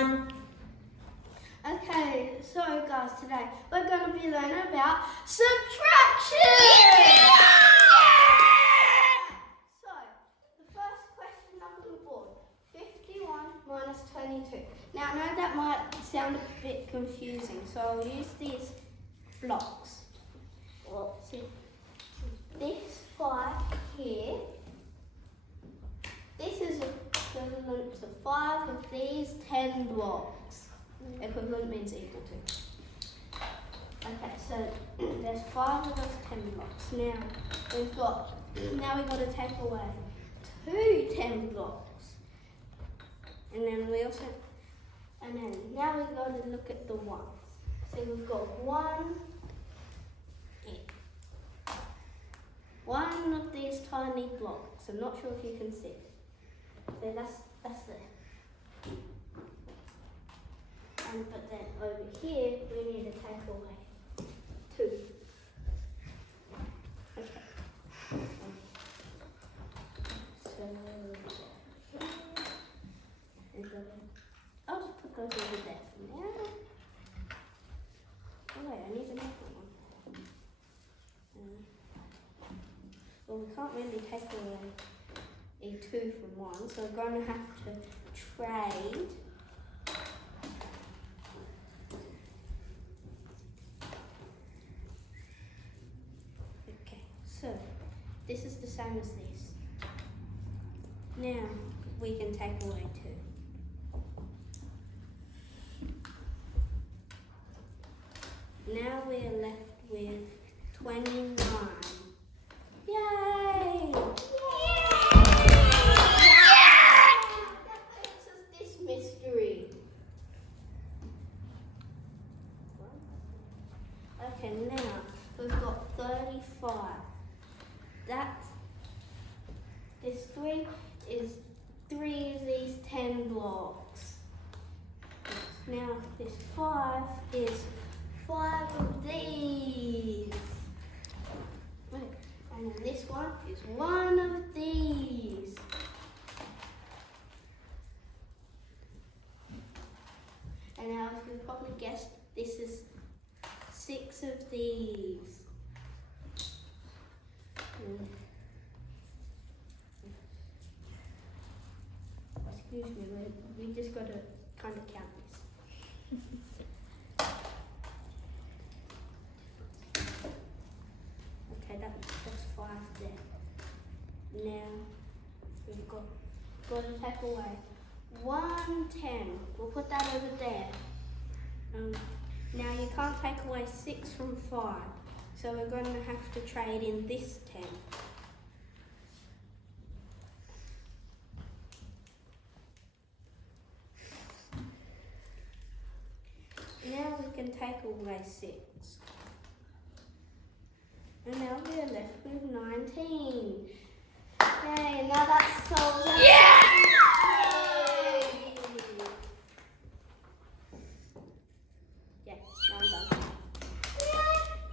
everyone. Okay, so guys, today we're going to be learning about subtraction! So, the first question up on the board, 51 minus 22. Now, I know that might sound a bit confusing, so I'll use these blocks. Well, see, this 5 here, this is equivalent to 5 of these 10 blocks. Equivalent means equal to. Okay, so there's 5 of those 10 blocks. Now we've got to take away 2 10 blocks. And then now we've got to look at the ones. So we've got one of these tiny blocks. I'm not sure if you can see. So that's there. But then over here, we need to take away 2. Okay. So, I'll just put those over there for now. Oh wait, I need another one. Well, we can't really take away a 2 from 1, so we're going to have to trade. So, this is the same as this. Now, we can take away 2. Now we're left with 29. Yay! That answers this mystery. Okay, now we've got 35. This 3 is 3 of these 10 blocks. Now this 5 is 5 of these. And then this one is 1 of these. And now if you probably guessed, this is 6 of these. Excuse me, we just got to kind of count this. Okay, that's 5 there. Now we've got to take away 1 10. We'll put that over there. Now you can't take away 6 from 5, so we're going to have to trade in this 10. Now we can take away 6. And now we're left with 19. Yay, now that's so